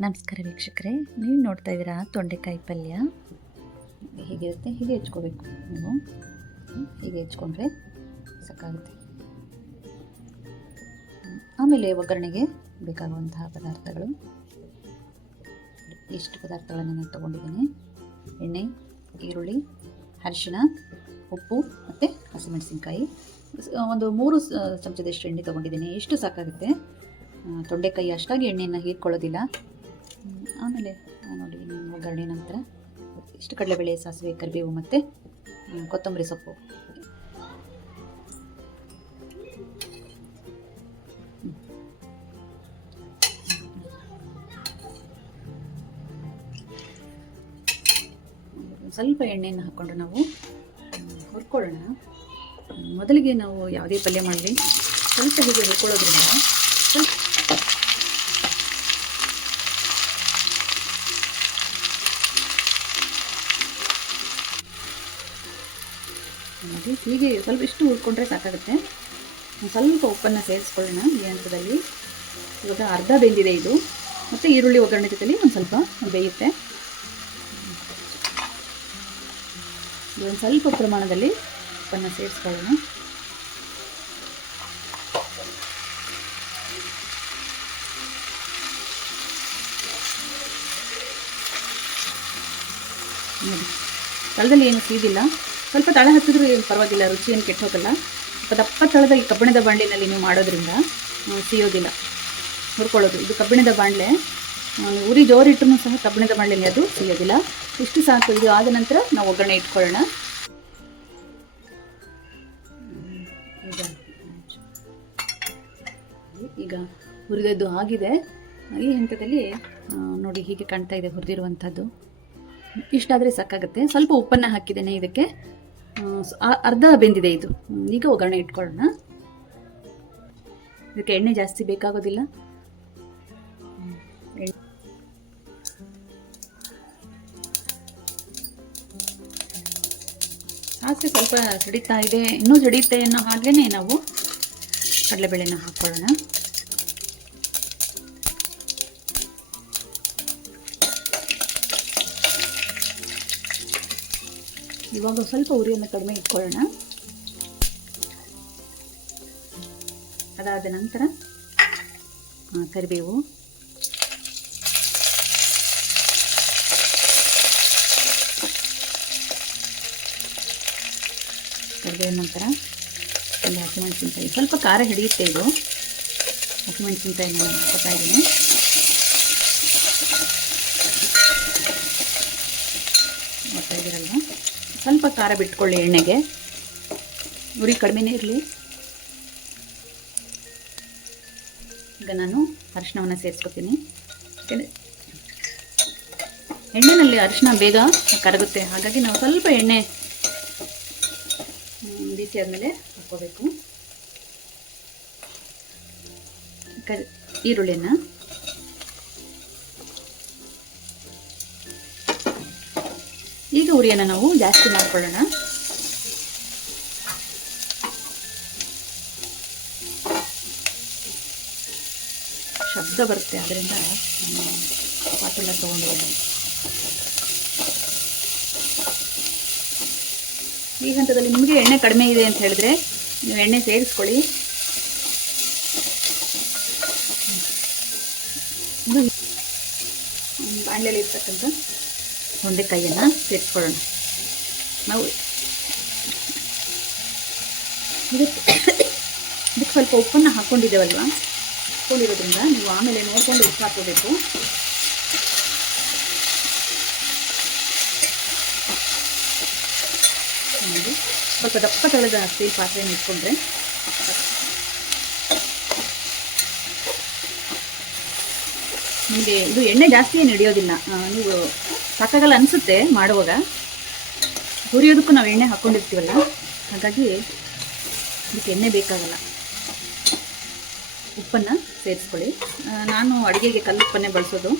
ನಮಸ್ಕಾರ ವೀಕ್ಷಕರೇ, ನೀವು ನೋಡ್ತಾ ಇದ್ದೀರಾ ತೊಂಡೆಕಾಯಿ ಪಲ್ಯ? ಹೇಗಿರುತ್ತೆ, ಹೀಗೆ ಹೆಚ್ಕೋಬೇಕು ನೀವು. ಹೀಗೆ ಹೆಚ್ಕೊಂಡ್ರೆ ಸಾಕಾಗುತ್ತೆ. ಆಮೇಲೆ ಒಗ್ಗರಣೆಗೆ ಬೇಕಾಗುವಂತಹ ಪದಾರ್ಥಗಳು. ಇಷ್ಟು ಪದಾರ್ಥಗಳನ್ನು ನಾನು ತೊಗೊಂಡಿದ್ದೀನಿ. ಎಣ್ಣೆ, ಈರುಳ್ಳಿ ಅರಿಶಿಣ ಉಪ್ಪು ಮತ್ತು ಹಸಿಮೆಣಸಿನ್ಕಾಯಿ. ಒಂದು ಮೂರು ಚಮಚದಷ್ಟು ಎಣ್ಣೆ ತೊಗೊಂಡಿದ್ದೀನಿ. ಎಷ್ಟು ಸಾಕಾಗುತ್ತೆ? ತೊಂಡೆಕಾಯಿ ಅಷ್ಟಾಗಿ ಎಣ್ಣೆಯನ್ನು ಹೀರ್ಕೊಳ್ಳೋದಿಲ್ಲ. ಆಮೇಲೆ ನೋಡಿ ಒಗ್ಗರಣೆ ನಂತರ ಇಷ್ಟು ಕಡಲೆಬೇಳೆ, ಸಾಸಿವೆ, ಕರಿಬೇವು ಮತ್ತು ಕೊತ್ತಂಬರಿ ಸೊಪ್ಪು. ಸ್ವಲ್ಪ ಎಣ್ಣೆಯನ್ನು ಹಾಕ್ಕೊಂಡು ನಾವು ಹುರ್ಕೊಳ್ಳೋಣ. ಮೊದಲಿಗೆ ನಾವು ಯಾವುದೇ ಪಲ್ಯ ಮಾಡಲಿ. ಸ್ವಲ್ಪ ಹೀಗೆ ಹುರ್ಕೊಳ್ಳೋದ್ರಿಂದ ನೋಡಿ ಹೀಗೆ ಸ್ವಲ್ಪ ಇಷ್ಟು ಉಳ್ಕೊಂಡ್ರೆ ಸಾಕಾಗುತ್ತೆ. ಸ್ವಲ್ಪ ಉಪ್ಪನ್ನು ಸೇರಿಸ್ಕೊಳ್ಳೋಣ ಈ ಹಂತದಲ್ಲಿ. ಇವಾಗ ಅರ್ಧ ಬೆಂದಿದೆ ಇದು. ಮತ್ತು ಈರುಳ್ಳಿ ಒಗ್ಗರಣೆ ಜೊತೆಲಿ ಒಂದು ಸ್ವಲ್ಪ ಬೇಯುತ್ತೆ. ಒಂದು ಸ್ವಲ್ಪ ಪ್ರಮಾಣದಲ್ಲಿ ಉಪ್ಪನ್ನು ಸೇರಿಸ್ಕೊಳ್ಳೋಣ. ನೋಡಿ. ತಳದಲ್ಲಿ ಏನು ಸೀದಿಲ್ಲ. ಸ್ವಲ್ಪ ತಳ ಹಚ್ಚಿದ್ರೆ ಪರವಾಗಿಲ್ಲ, ರುಚಿ ಏನು ಕೆಟ್ಟು ಹೋಗಲ್ಲ. ಸ್ವಲ್ಪ ದಪ್ಪ ತಳದ ಈ ಕಬ್ಬಿಣದ ಬಾಂಡ್ಲಿನಲ್ಲಿ ನೀವು ಮಾಡೋದ್ರಿಂದ ಸಿಯೋದಿಲ್ಲ. ಹುರ್ಕೊಳ್ಳೋದು. ಇದು ಕಬ್ಬಿಣದ ಬಾಣಲೆ. ಉರಿ ಜೋರಿಟ್ಟರೂ ಸಹ ಕಬ್ಬಿಣದ ಬಾಣಲೆಯಲ್ಲಿ ಅದು ಸಿಗೋದಿಲ್ಲ ಇಷ್ಟು ಸಾಕು. ಇದು ಆದ ನಂತರ ನಾವು ಒಗ್ಗರಣೆ ಇಟ್ಕೊಳ್ಳೋಣ. ಈಗ ಹುರಿದದ್ದು ಆಗಿದೆ. ಈ ಹಂತದಲ್ಲಿ ನೋಡಿ ಹೀಗೆ ಕಾಣ್ತಾ ಇದೆ ಹುರಿದಿರುವಂಥದ್ದು. ಇಷ್ಟಾದರೆ ಸಾಕಾಗುತ್ತೆ. ಸ್ವಲ್ಪ ಉಪ್ಪನ್ನು ಹಾಕಿದ್ದೇನೆ ಇದಕ್ಕೆ. ಅರ್ಧ ಬೆಂದಿದೆ ಇದು. ಈಗ ಒಗ್ಗರಣೆ ಇಟ್ಕೊಳ್ಳೋಣ. ಇದಕ್ಕೆ ಎಣ್ಣೆ ಜಾಸ್ತಿ ಬೇಕಾಗೋದಿಲ್ಲ. ಸಾಸಿವೆ ಸ್ವಲ್ಪ ಸಡಿತಾ ಇದೆ. ಇನ್ನೂ ಸಿಡಿಯುತ್ತೆ ಅನ್ನೋ ಹಾಗೇನೆ ನಾವು ಕಡಲೆಬೇಳೆನ ಹಾಕ್ಕೊಳ್ಳೋಣ ಇವಾಗ ಸ್ವಲ್ಪ ಉರಿಯನ್ನು ಕಡಿಮೆ ಇಟ್ಕೊಳ್ಳೋಣ. ಅದಾದ ನಂತರ ಕರಿಬೇವು. ಕರಿಬೇವಿನ ನಂತರ ಒಂದು ಹಸಿಮೆಣಸಿನ್ಕಾಯಿ. ಸ್ವಲ್ಪ ಖಾರ ಹಿಡಿಯುತ್ತೆ ಇದು. ಹಸಿಮೆಣಸಿನ್ಕಾಯಿ ನಾನು ಹಾಕೋತಾ ಇದ್ದೀನಿ ನೋಡ್ತಾ ಇದ್ದೀರಲ್ವ ಸ್ವಲ್ಪ ಖಾರ ಬಿಟ್ಕೊಳ್ಳಿ ಎಣ್ಣೆಗೆ. ಉರಿ ಕಡಿಮೆನೇ ಇರಲಿ. ಈಗ ನಾನು ಅರಿಶಿನವನ್ನು ಸೇರಿಸ್ಕೊತೀನಿ. ಎಣ್ಣೆನಲ್ಲಿ ಅರಿಶಿನ ಬೇಗ ಕರಗುತ್ತೆ. ಹಾಗಾಗಿ ನಾವು ಸ್ವಲ್ಪ ಎಣ್ಣೆ ಬೀಸಿ ಆದಮೇಲೆ ಹಾಕ್ಕೋಬೇಕು. ಕರಿ ಈರುಳ್ಳಿಯನ್ನು ಈಗ ಉರಿಯನ್ನು ನಾವು ಜಾಸ್ತಿ ಮಾಡ್ಕೊಳ್ಳೋಣ. ಶಬ್ದ ಬರುತ್ತೆ ಅದರಿಂದ ಪಾತ್ರೆಲ್ಲ ತೊಗೊಂಡು ಈ ಹಂತದಲ್ಲಿ ನಿಮಗೆ ಎಣ್ಣೆ ಕಡಿಮೆ ಇದೆ ಅಂತ ಹೇಳಿದ್ರೆ ನೀವು ಎಣ್ಣೆ ಸೇರಿಸ್ಕೊಳ್ಳಿ. ಬಾಣಲೆಯಲ್ಲಿ ಇರ್ತಕ್ಕಂಥ ತೊಂಡೆಕಾಯಿಯನ್ನು ಸೇರಿಸ್ಕೊಳ್ಳೋಣ ನಾವು ಇದಕ್ಕೆ ಇದಕ್ಕೆ ಸ್ವಲ್ಪ ಉಪ್ಪನ್ನು ಹಾಕ್ಕೊಂಡಿದ್ದೇವಲ್ವಾ ಹಾಕ್ಕೊಂಡಿರೋದ್ರಿಂದ ನೀವು ಆಮೇಲೆ ನೋಡಿಕೊಂಡು ಉಪ್ಪು ಹಾಕೋಬೇಕು ಸ್ವಲ್ಪ ದಪ್ಪ ತಳೆದ ಸ್ಟೀಲ್ ಪಾತ್ರೆಯನ್ನು ಇಟ್ಕೊಂಡ್ರೆ ನಿಮಗೆ ಇದು ಎಣ್ಣೆ ಜಾಸ್ತಿ ಏನು ಹಿಡಿಯೋದಿಲ್ಲ ನೀವು ಸಾಕಾಗಲ್ಲ ಅನಿಸುತ್ತೆ ಮಾಡುವಾಗ. ಹುರಿಯೋದಕ್ಕೂ ನಾವು ಎಣ್ಣೆ ಹಾಕ್ಕೊಂಡಿರ್ತೀವಲ್ಲ ಹಾಗಾಗಿ ಇದಕ್ಕೆ ಎಣ್ಣೆ ಬೇಕಾಗಲ್ಲ. ಉಪ್ಪನ್ನು ಸೇರಿಸ್ಕೊಳ್ಳಿ. ನಾನು ಅಡುಗೆಗೆ ಕಲ್ಲುಪ್ಪನ್ನೇ ಬಳಸೋದು.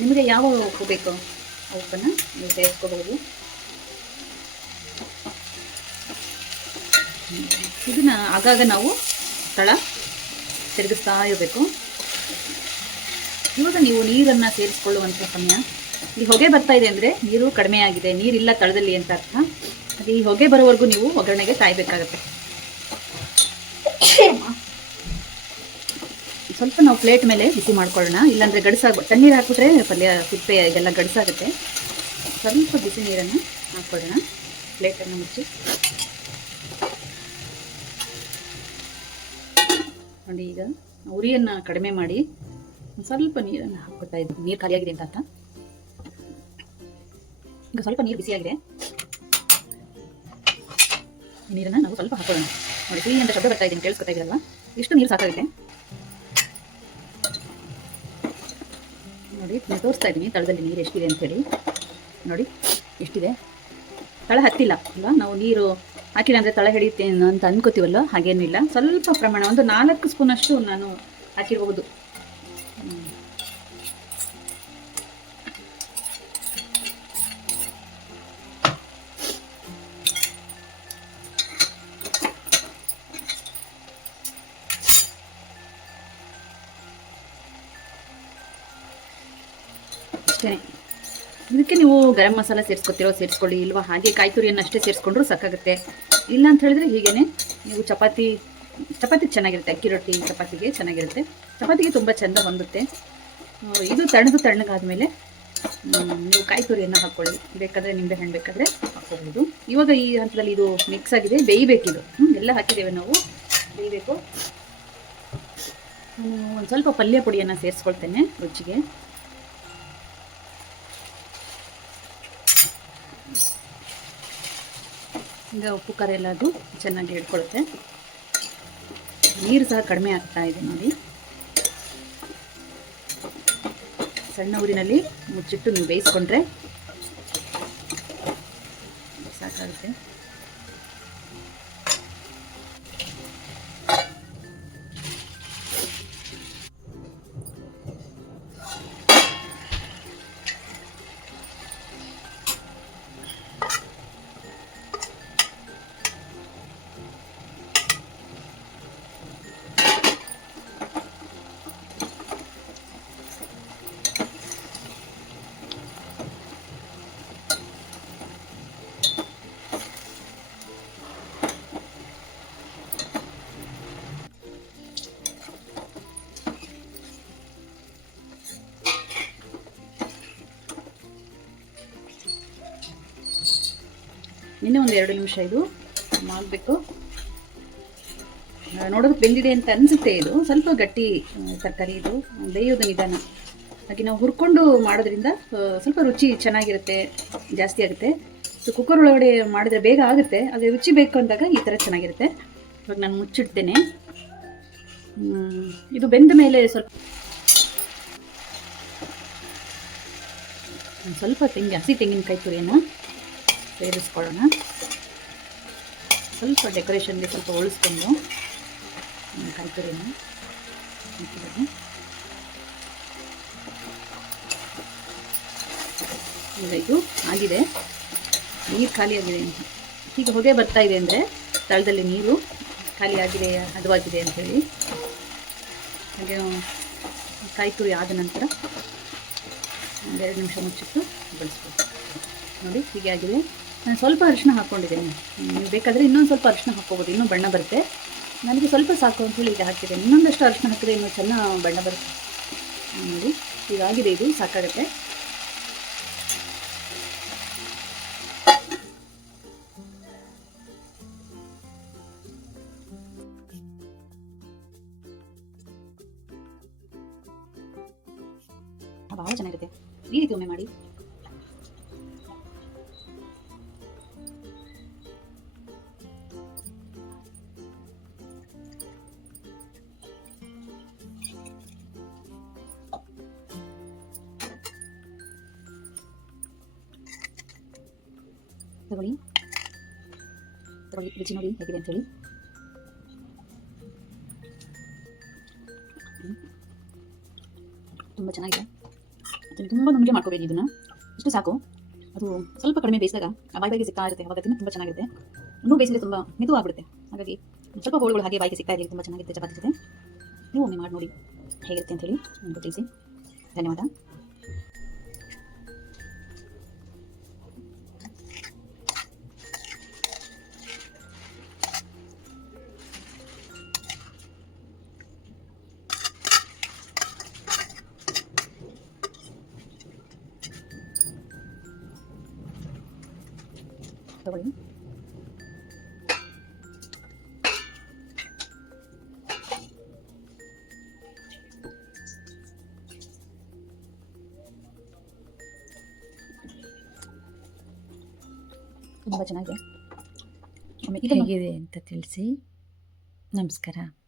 ನಿಮಗೆ ಯಾವ ಉಪ್ಪು ಬೇಕೋ ಆ ಉಪ್ಪನ್ನು ನೀವು ಸೇರಿಸ್ಕೋಬಹುದು. ಇದನ್ನು ಆಗಾಗ ನಾವು ತಳ ತಿರುಗಿಸ್ತಾ ಇರಬೇಕು. ಇವಾಗ ನೀವು ನೀರನ್ನು ಸೇರಿಸ್ಕೊಳ್ಳುವಂಥ ಸಮಯ. ಈ ಹೊಗೆ ಬರ್ತಾ ಇದೆ ಅಂದರೆ ನೀರು ಕಡಿಮೆ ಆಗಿದೆ, ನೀರಿಲ್ಲ ತಳದಲ್ಲಿ ಅಂತ ಅರ್ಥ. ಅದು ಈ ಹೊಗೆ ಬರೋವರೆಗೂ ನೀವು ಒಗ್ಗರಣೆಗೆ ಕಾಯಬೇಕಾಗತ್ತೆ. ಸ್ವಲ್ಪ ನಾವು ಪ್ಲೇಟ್ ಮೇಲೆ ಬಿಸಿ ಮಾಡ್ಕೊಳ್ಳೋಣ. ಇಲ್ಲಾಂದರೆ ಗಡಿಸಾಗ ತಣ್ಣೀರು ಹಾಕಿಬಿಟ್ರೆ ಪಲ್ಯ ಸಿಪ್ಪೆ ಇದೆಲ್ಲ ಗಡಿಸಾಗುತ್ತೆ. ಸ್ವಲ್ಪ ಬಿಸಿ ನೀರನ್ನು ಹಾಕ್ಕೊಳ್ಳೋಣ. ಪ್ಲೇಟನ್ನು ಮುಚ್ಚಿ. ನೋಡಿ ಈಗ ಉರಿಯನ್ನು ಕಡಿಮೆ ಮಾಡಿ ಸ್ವಲ್ಪ ನೀರನ್ನು ಹಾಕ್ಕೊಡ್ತಾ ಇದ್ದೀನಿ. ನೀರು ಖಾಲಿಯಾಗಿದೆ ಅಂತ ಅರ್ಥ? ಈಗ ಸ್ವಲ್ಪ ನೀರು ಬಿಸಿಯಾಗಿದೆ. ನೀರನ್ನು ನಾವು ಸ್ವಲ್ಪ ಹಾಕೊಳ್ಳೋಣ. ನೋಡಿ ಸಿಹಿ ಅಂತ ಶಬ್ದ ಬರ್ತಾ ಇದ್ದೀನಿ ಕೇಳಿಸ್ಕೊತಾ ಇದ್ದೀರಲ್ವಾ ಇಷ್ಟು ನೀರು ಸಾಕಾಗುತ್ತೆ. ನೋಡಿ ನಾನು ತೋರಿಸ್ತಾ ಇದ್ದೀನಿ ತಳದಲ್ಲಿ ನೀರು ಎಷ್ಟಿದೆ ಅಂತೇಳಿ ನೋಡಿ, ಎಷ್ಟಿದೆ? ತಳ ಹತ್ತಿಲ್ಲ, ಅಲ್ವಾ? ನಾವು ನೀರು ಹಾಕಿಲ್ಲ ಅಂದರೆ ತಳ ಹಿಡಿಯುತ್ತೆ ಅಂತ ಅನ್ಕೋತೀವಲ್ಲ ಹಾಗೇನಿಲ್ಲ ಸ್ವಲ್ಪ ಪ್ರಮಾಣ, ಒಂದು ನಾಲ್ಕು ಸ್ಪೂನಷ್ಟು ನಾನು ಹಾಕಿರಬಹುದು. ಅಷ್ಟೇ ಇದಕ್ಕೆ ನೀವು ಗರಂ ಮಸಾಲ ಸೇರಿಸ್ಕೊತಿರೋ ಸೇರಿಸ್ಕೊಳ್ಳಿ, ಇಲ್ವಾ? ಹಾಗೆ ಕಾಯಿ ತುರಿಯನ್ನು ಅಷ್ಟೇ ಸೇರಿಸ್ಕೊಂಡ್ರು ಸಾಕಾಗುತ್ತೆ. ಇಲ್ಲ ಅಂತ ಹೇಳಿದ್ರೆ ಹೀಗೇನೆ, ನೀವು ಚಪಾತಿ ಚಪಾತಿ ಚೆನ್ನಾಗಿರುತ್ತೆ, ಅಕ್ಕಿ ರೊಟ್ಟಿ ಚಪಾತಿಗೆ ಚೆನ್ನಾಗಿರುತ್ತೆ. ಚಪಾತಿಗೆ ತುಂಬ ಚೆಂದ ಹೊಂದುತ್ತೆ. ಇದು ತಣ್ಣದು ತಣ್ಣಗಾದ ಮೇಲೆ ನೀವು ಕಾಯಿ ತುರಿಯನ್ನು ಹಾಕ್ಕೊಳ್ಳಿ ಬೇಕಾದರೆ ನಿಂಬೆ ಹಣ್ಣು ಬೇಕಾದರೆ ಹಾಕ್ಕೊಬೋದು. ಇವಾಗ ಈ ಹಂತದಲ್ಲಿ ಇದು ಮಿಕ್ಸ್ ಆಗಿದೆ, ಬೇಯಬೇಕಿದು. ಎಲ್ಲ ಹಾಕಿದ್ದೇವೆ ನಾವು. ಬೇಯಬೇಕು. ಒಂದು ಸ್ವಲ್ಪ ಪಲ್ಯ ಪುಡಿಯನ್ನು ಸೇರಿಸ್ಕೊಳ್ತೇನೆ ರುಚಿಗೆ. ಈಗ ಉಪ್ಪು, ಖಾರ ಎಲ್ಲ ಅದು ಚೆನ್ನಾಗಿ ಹಿಡ್ಕೊಳುತ್ತೆ ನೀರು ಸಹ ಕಡಿಮೆ ಆಗ್ತಾ ಇದೆ ನೋಡಿ. ಸಣ್ಣ ಊರಿನಲ್ಲಿ ಮುಚ್ಚಿಟ್ಟು ನೀವು ಬೇಯಿಸ್ಕೊಂಡ್ರೆ ಸಾಕಾಗುತ್ತೆ. ಇನ್ನೂ ಒಂದು ಎರಡು ನಿಮಿಷ ಇದು ಮಾಡಬೇಕು ನೋಡೋದಕ್ಕೆ ಬೆಂದಿದೆ ಅಂತ ಅನಿಸುತ್ತೆ ಇದು. ಸ್ವಲ್ಪ ಗಟ್ಟಿ ತರಕಾರಿ ಇದು. ಬೇಯೋದು ನಿಧಾನ. ಹಾಗೆ ನಾವು ಹುರ್ಕೊಂಡು ಮಾಡೋದ್ರಿಂದ ಸ್ವಲ್ಪ ರುಚಿ ಚೆನ್ನಾಗಿರುತ್ತೆ, ಜಾಸ್ತಿ ಆಗುತ್ತೆ. ಸೊ ಕುಕ್ಕರ್ ಒಳಗಡೆ ಮಾಡಿದ್ರೆ ಬೇಗ ಆಗುತ್ತೆ. ಆದರೆ ರುಚಿ ಬೇಕು ಅಂದಾಗ ಈ ಥರ ಚೆನ್ನಾಗಿರುತ್ತೆ. ಇವಾಗ ನಾನು ಮುಚ್ಚಿಡ್ತೇನೆ. ಇದು ಬೆಂದ ಮೇಲೆ ಸ್ವಲ್ಪ ಸ್ವಲ್ಪ ತೆಂಗಿ, ಹಸಿ ತೆಂಗಿನಕಾಯಿ ತುರಿಯನ್ನು ಸೇರಿಸ್ಕೊಳ್ಳೋಣ. ಸ್ವಲ್ಪ ಡೆಕೋರೇಷನ್ಗೆ ಸ್ವಲ್ಪ ಉಳಿಸ್ಕೊಂಡು. ಈಗ ಇದು ಆಗಿದೆ. ನೀರು ಖಾಲಿಯಾಗಿದೆ ಈಗ ಹೊಗೆ ಬರ್ತಾ ಇದೆ ಅಂದರೆ ಸ್ಥಳದಲ್ಲಿ ನೀರು ಖಾಲಿಯಾಗಿದೆ ಹದವಾಗಿದೆ ಅಂಥೇಳಿ ಹಾಗೆ ಕಾಯಿ ತುರಿ ಆದ ನಂತರ ಒಂದೆರಡು ನಿಮಿಷ ಮುಚ್ಚಿಟ್ಟು ಬಳಸ್ಬೋದು ನೋಡಿ, ಹೀಗೆ ಆಗಿದೆ. ನಾನು ಸ್ವಲ್ಪ ಅರಿಶಿನ ಹಾಕ್ಕೊಂಡಿದ್ದೀನಿ. ನೀವು ಬೇಕಾದರೆ ಇನ್ನೊಂದು ಸ್ವಲ್ಪ ಅರಿಶಿನ ಹಾಕ್ಕೋಬೋದು, ಇನ್ನೂ ಬಣ್ಣ ಬರುತ್ತೆ. ನನಗೆ ಸ್ವಲ್ಪ ಸಾಕು ಅಂತೇಳಿ ಈಗ ಹಾಕಿದ್ದೇನೆ ಇನ್ನೊಂದಷ್ಟು ಅರಿಶಿನ ಹಾಕಿದ್ರೆ ಇನ್ನೂ ಚೆನ್ನಾಗಿ ಬಣ್ಣ ಬರುತ್ತೆ. ನೋಡಿ ಈಗಾಗಿದೆ ಇದು, ಸಾಕಾಗುತ್ತೆ. ತಗೊಳ್ಳಿ. ತಗೊಳ್ಳಿ, ರುಚಿ ನೋಡಿ ಹೇಗಿದೆ ಅಂತೇಳಿ ತುಂಬ ಚೆನ್ನಾಗಿದೆ. ತುಂಬ ನಮಗೆ ಮಾಡ್ಕೋಬೇಕು ಇದನ್ನು. ಇಷ್ಟು ಸಾಕು. ಅದು ಸ್ವಲ್ಪ ಕಡಿಮೆ ಬೇಯಿಸಿದಾಗ ಬಾಯಿಗೆ ಸಿಗ್ತಾ ಇರುತ್ತೆ ಅವಾಗ ತುಂಬ ಚೆನ್ನಾಗಿರುತ್ತೆ. ಇನ್ನೂ ಬೇಯಿಸಿದ್ರೆ ತುಂಬ ಮೆದು ಆಗ್ಬಿಡುತ್ತೆ. ಹಾಗಾಗಿ ಸ್ವಲ್ಪ ಹೋಳುಗಳು ಹಾಗೆ ಬಾಯಿಗೆ ಸಿಗ್ತಾ ಇರಲಿ ತುಂಬ ಚೆನ್ನಾಗಿರುತ್ತೆ, ಚಪಾತಿ ಜೊತೆ. ನೀವು ಒಮ್ಮೆ ಮಾಡಿ ನೋಡಿ ಹೇಗಿರುತ್ತೆ ಅಂತೇಳಿ ನನಗೆ ತಿಳಿಸಿ. ಧನ್ಯವಾದ. ತುಂಬ ಚೆನ್ನಾಗಿದೆ. ಇದನ್ನು ಹೇಗಿದೆ ಅಂತ ತಿಳಿಸಿ. ನಮಸ್ಕಾರ.